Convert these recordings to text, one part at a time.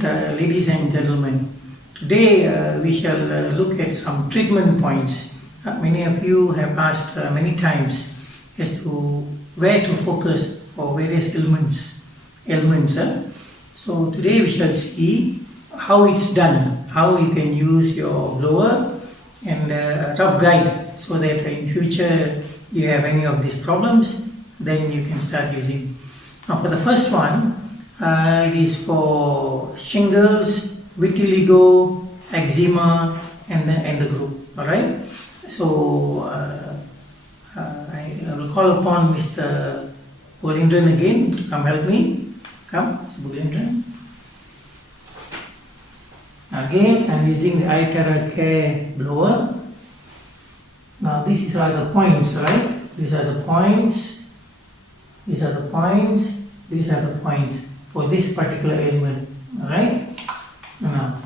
Greetings, ladies and gentlemen. Today we shall look at some treatment points. Many of you have asked many times as to where to focus for various ailments. So today we shall see how it's done, how you can use your blower and rough guide so that in future you have any of these problems, then you can start using. Now for the first one, it is for shingles, vitiligo, eczema and the group. Alright, so I will call upon Mr. Bolindran again to come help me. Come, Mr. Bolindran. Again, I'm using the iTeraCare blower. Now these are the points, right? These are the points. These are the points. These are the points for this particular ailment. Alright? Now.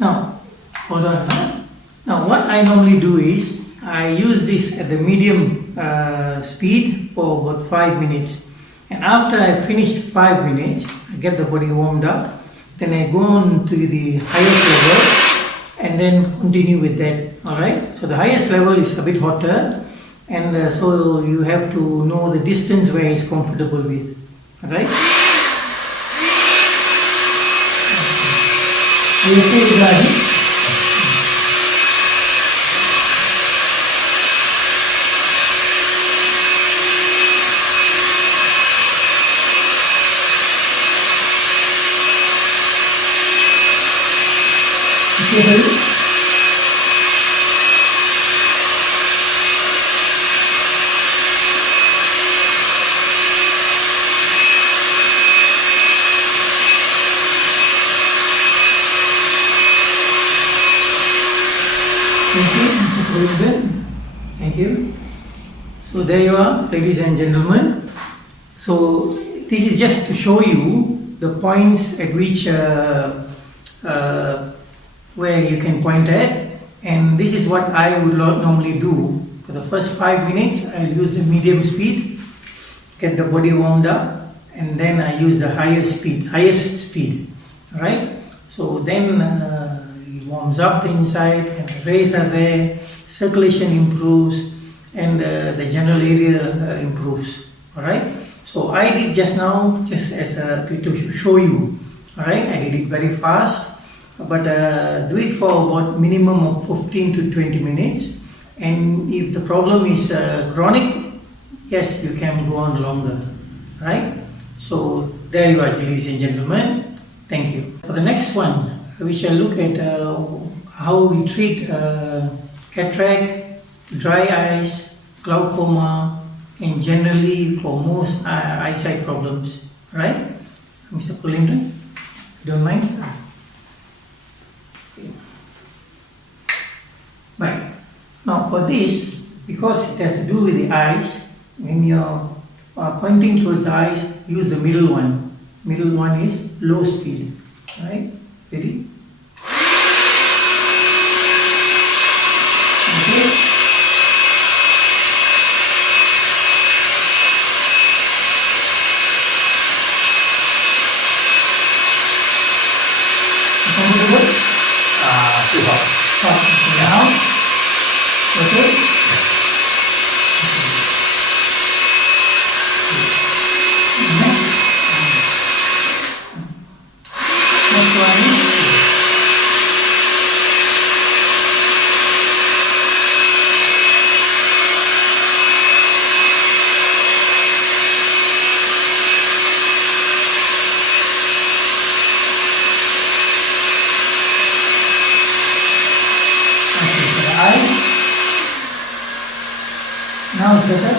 Now, hold on. Now, what I normally do is I use this at the medium speed for about 5 minutes, and after I finished 5 minutes, I get the body warmed up. Then I go on to the highest level and then continue with that. All right. So the highest level is a bit hotter, and so you have to know the distance where it's comfortable with. All right. You see that? Thank you. So there you are, ladies and gentlemen. So this is just to show you the points at which where you can point at, and this is what I would normally do. For the first 5 minutes, I'll use the medium speed, get the body warmed up, and then I use the highest speed. Alright? So then it warms up the inside, and the rays are there, circulation improves, and the general area improves. Alright? So I did just now, just as to show you. Alright? I did it very fast, but do it for about minimum of 15 to 20 minutes. And if the problem is chronic, yes, you can go on longer. Right? So there you are, ladies and gentlemen. Thank you. For the next one, we shall look at how we treat cataract, dry eyes, glaucoma, and generally for most eyesight problems. Right? Mr. Polindran, if you don't mind. Right. Now for this, because it has to do with the eyes, when you're pointing towards the eyes, use the middle one. Middle one is low speed. Right? Ready? Okay. Okay, now, okay. Next one. Okay, for the eyes. Now it's better.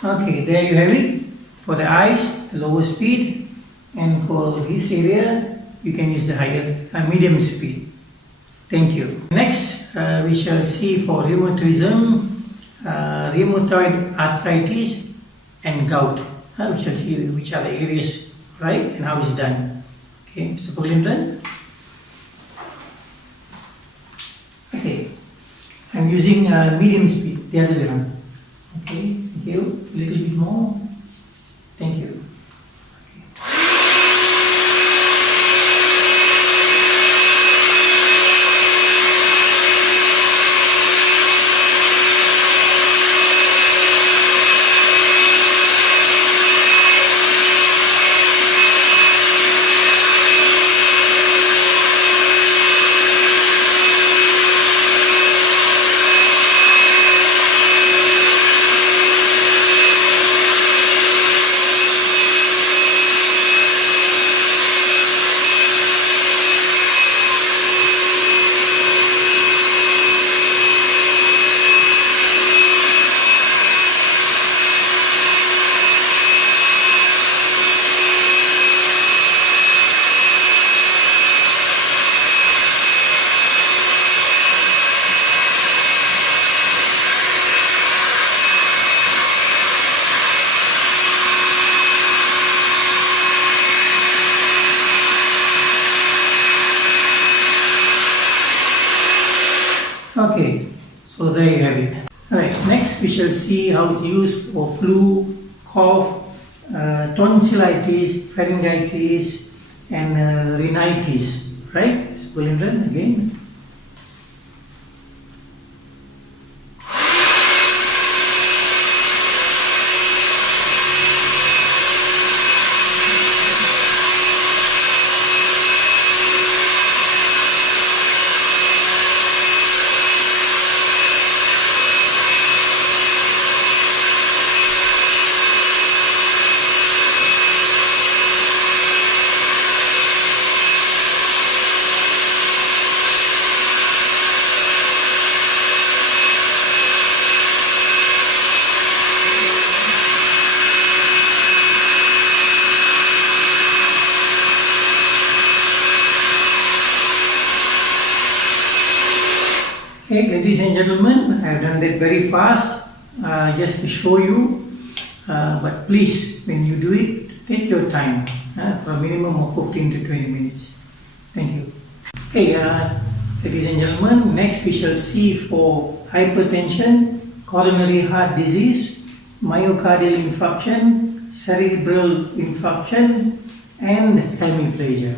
Okay, there you have it. For the eyes, the lower speed, and for this area, you can use the higher, medium speed. Thank you. Next, we shall see for rheumatism, rheumatoid arthritis, and gout. We shall see which are the areas, right, and how it's done. Okay, Mr. Paglimran. Okay, I'm using medium speed, the other way around. Okay, thank you. A little bit more. Thank you. Okay, so there you have it. Alright, next we shall see how it's used for flu, cough, tonsillitis, pharyngitis, and rhinitis. Right? So, Bulindran again. Okay, ladies and gentlemen, I have done that very fast just to show you. But please, when you do it, take your time for a minimum of 15 to 20 minutes. Thank you. Okay, ladies and gentlemen, next we shall see for hypertension, coronary heart disease, myocardial infarction, cerebral infarction, and hemiplegia.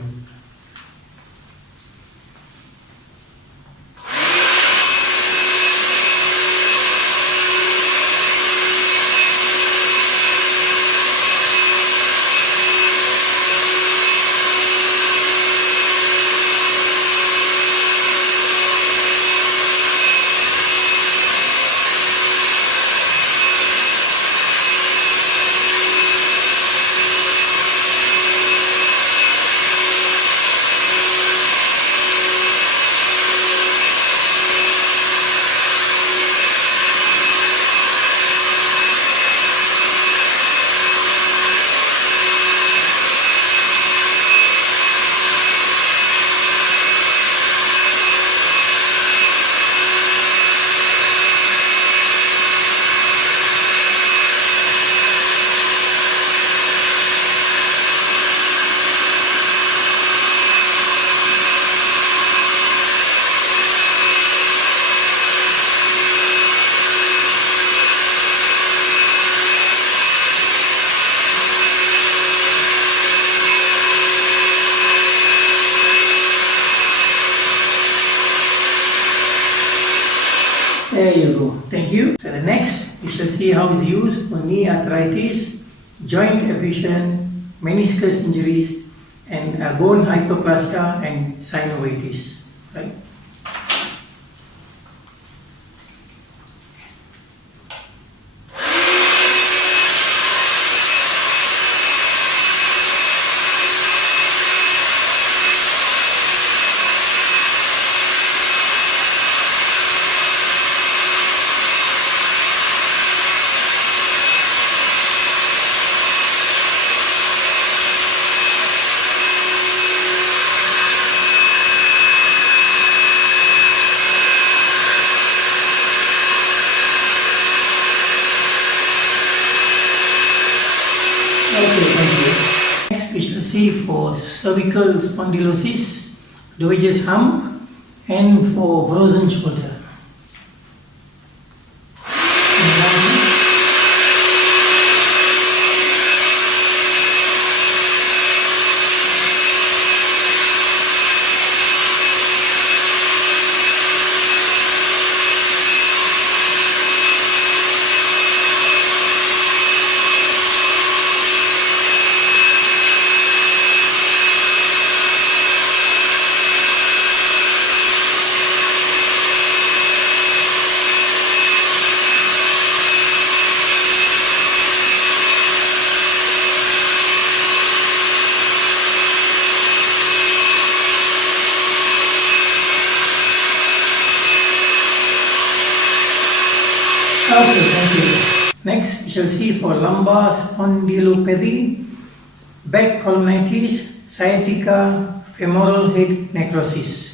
There you go. Thank you. So the next, we shall see how it's used for knee arthritis, joint abrasion, meniscus injuries, and bone hyperplasia and synovitis. Right? Okay, thank you. Next, we shall see for cervical spondylosis, Dowager's hump, and for frozen shoulder. Okay, thank you. Next, we shall see for lumbar spondylopathy, back colonitis, sciatica, femoral head necrosis.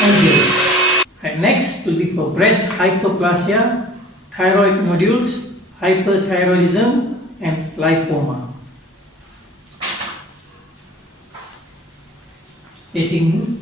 Thank you. And next will be for breast hyperplasia, thyroid nodules, hyperthyroidism, and lipoma. Facing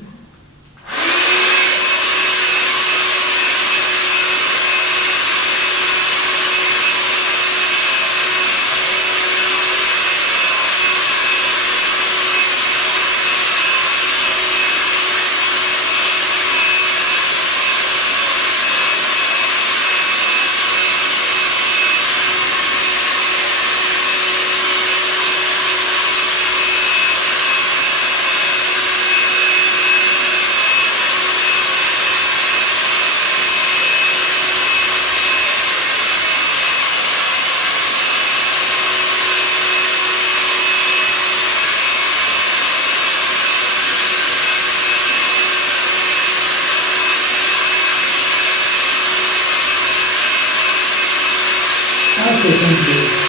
Okay, thank you.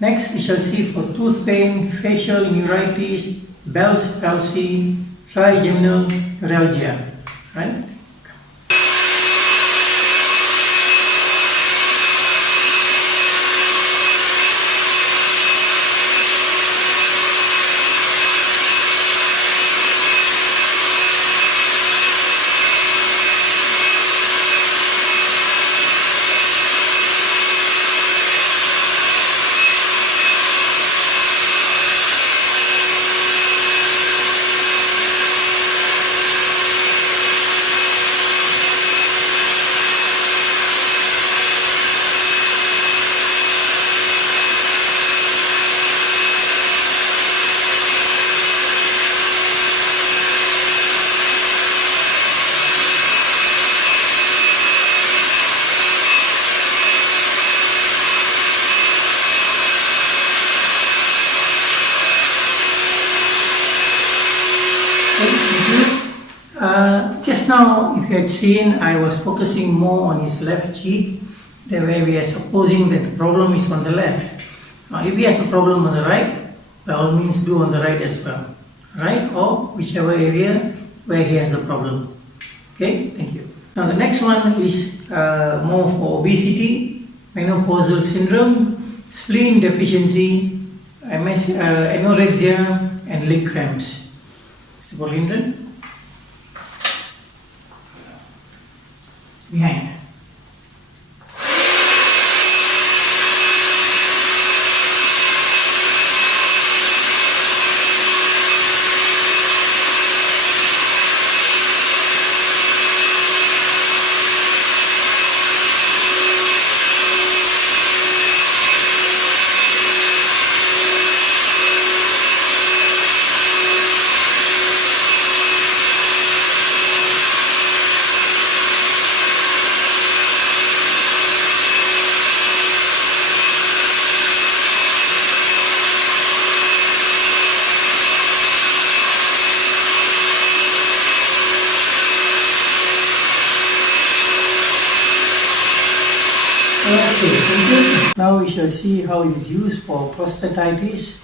Next, we shall see for tooth pain, facial neuritis, Bell's palsy, trigeminal neuralgia. Right? Just now, if you had seen, I was focusing more on his left cheek, the way we are supposing that the problem is on the left. Now, if he has a problem on the right, by all means do on the right as well. Right, or whichever area where he has a problem. Okay, thank you. Now the next one is more for obesity, menopausal syndrome, spleen deficiency, anorexia, and leg cramps. Mr. Bolindran? Behind. Okay, thank you. Now we shall see how it is used for prostatitis,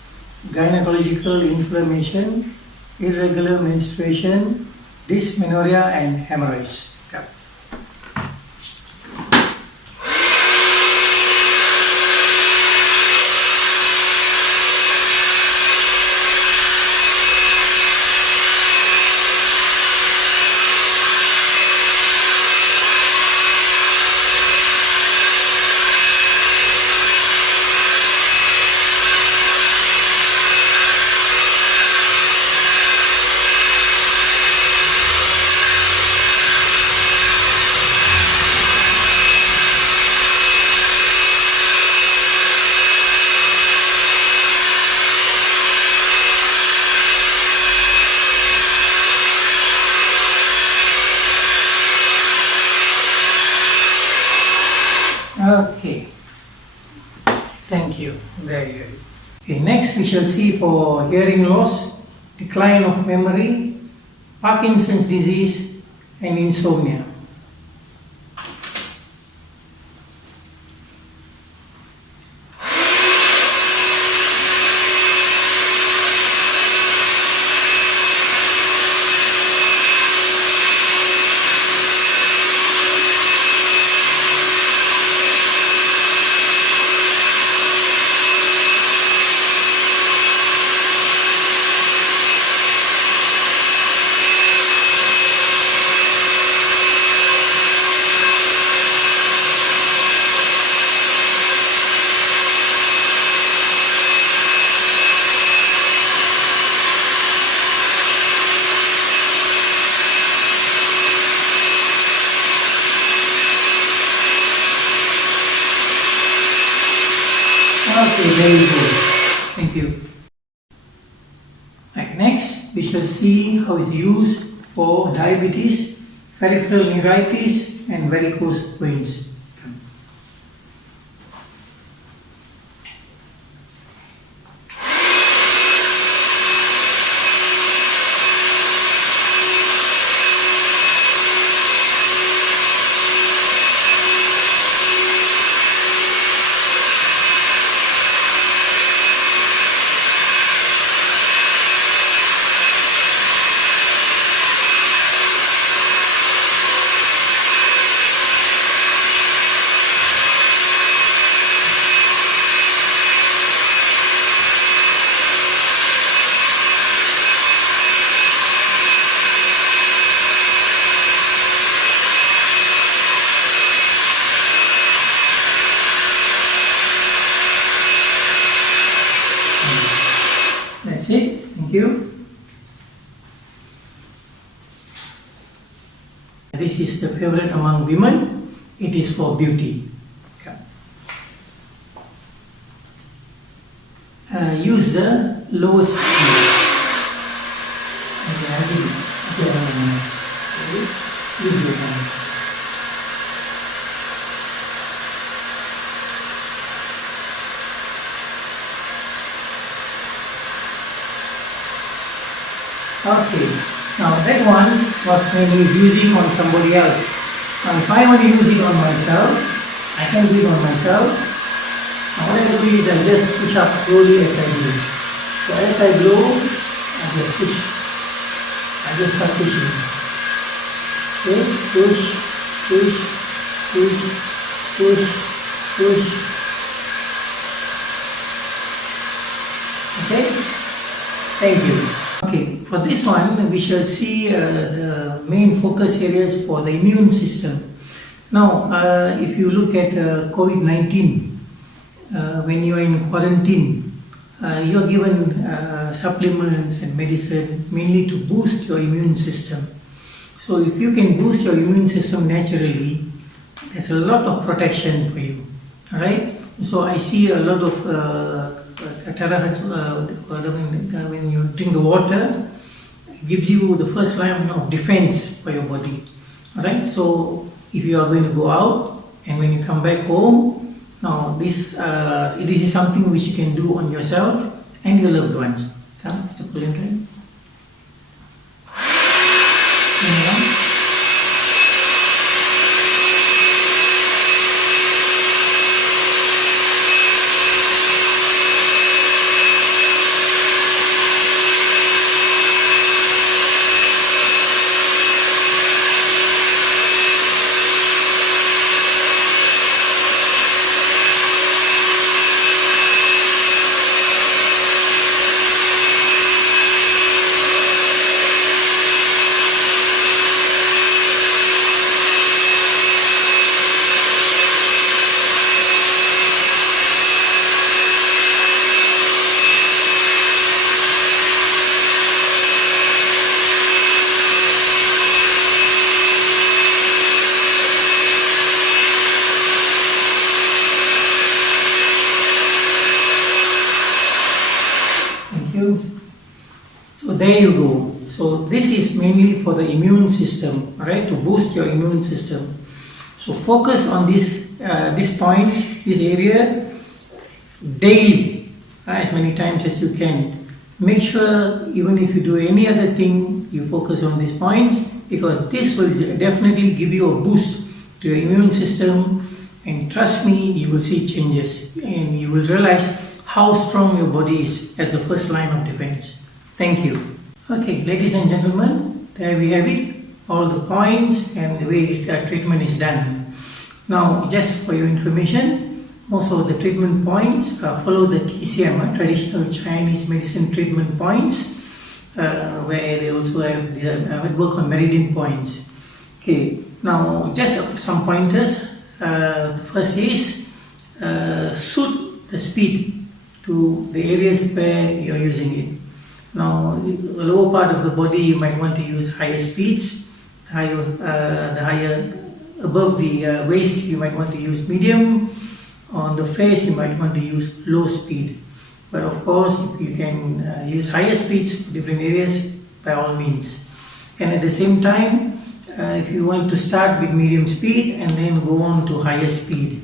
gynecological inflammation, irregular menstruation, dysmenorrhea, and hemorrhoids. Yeah. Okay, thank you. Very good. Okay, next we shall see for hearing loss, decline of memory, Parkinson's disease, and insomnia. Okay, very good. Thank you. Right, next, we shall see how it's used for diabetes, peripheral neuritis, and varicose veins. That's it. Thank you. This is the favorite among women. It is for beauty. Use the lowest speed. Use your hand. Okay. Now that one was mainly using on somebody else. Now if I want to use it on myself, I can do it on myself. Now what I do is I just push up slowly as I do. So as I blow, I just push. I just start pushing. Okay, push, push, push, push, push. Okay, thank you. Okay, for this one, we shall see the main focus areas for the immune system. Now, if you look at COVID-19, when you are in quarantine, you are given supplements and medicine mainly to boost your immune system. So if you can boost your immune system naturally, there's a lot of protection for you. Alright? So I see a lot of terahertz when you drink the water, it gives you the first line of defense for your body. Alright? So if you are going to go out and when you come back home, now this it is something which you can do on yourself and your loved ones. Come, Mr. Pulliam. So there you go. So this is mainly for the immune system, right? To boost your immune system. So focus on these points, this area daily, as many times as you can. Make sure even if you do any other thing, you focus on these points because this will definitely give you a boost to your immune system. And trust me, you will see changes and you will realize how strong your body is as the first line of defense. Thank you. Okay, ladies and gentlemen, there we have it, all the points and the way treatment is done. Now, just for your information, most of the treatment points follow the TCM, traditional Chinese medicine treatment points, where they also have work on meridian points. Okay, now just some pointers. First is suit the speed to the areas where you are using it. Now, the lower part of the body you might want to use higher speeds, the higher above the waist you might want to use medium. On the face you might want to use low speed. But of course, if you can use higher speeds for different areas, by all means. And at the same time, if you want to start with medium speed and then go on to higher speed.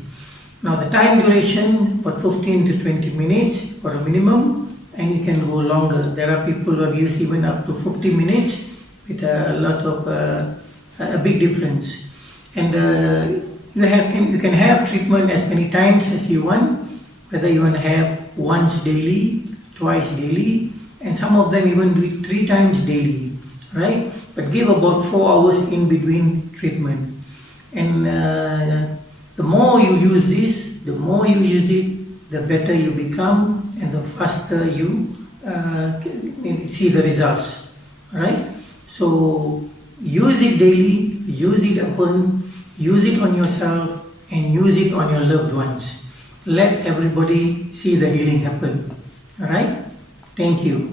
Now the time duration for 15 to 20 minutes for a minimum, and you can go longer. There are people who have used even up to 50 minutes with a lot of a big difference. And you can have treatment as many times as you want, whether you want to have once daily, twice daily, and some of them even do it 3 times daily, right? But give about 4 hours in between treatment. And the more you use this, the more you use it, the better you become and the faster you see the results, right? So use it daily, use it often, use it on yourself and use it on your loved ones. Let everybody see the healing happen, alright? Thank you.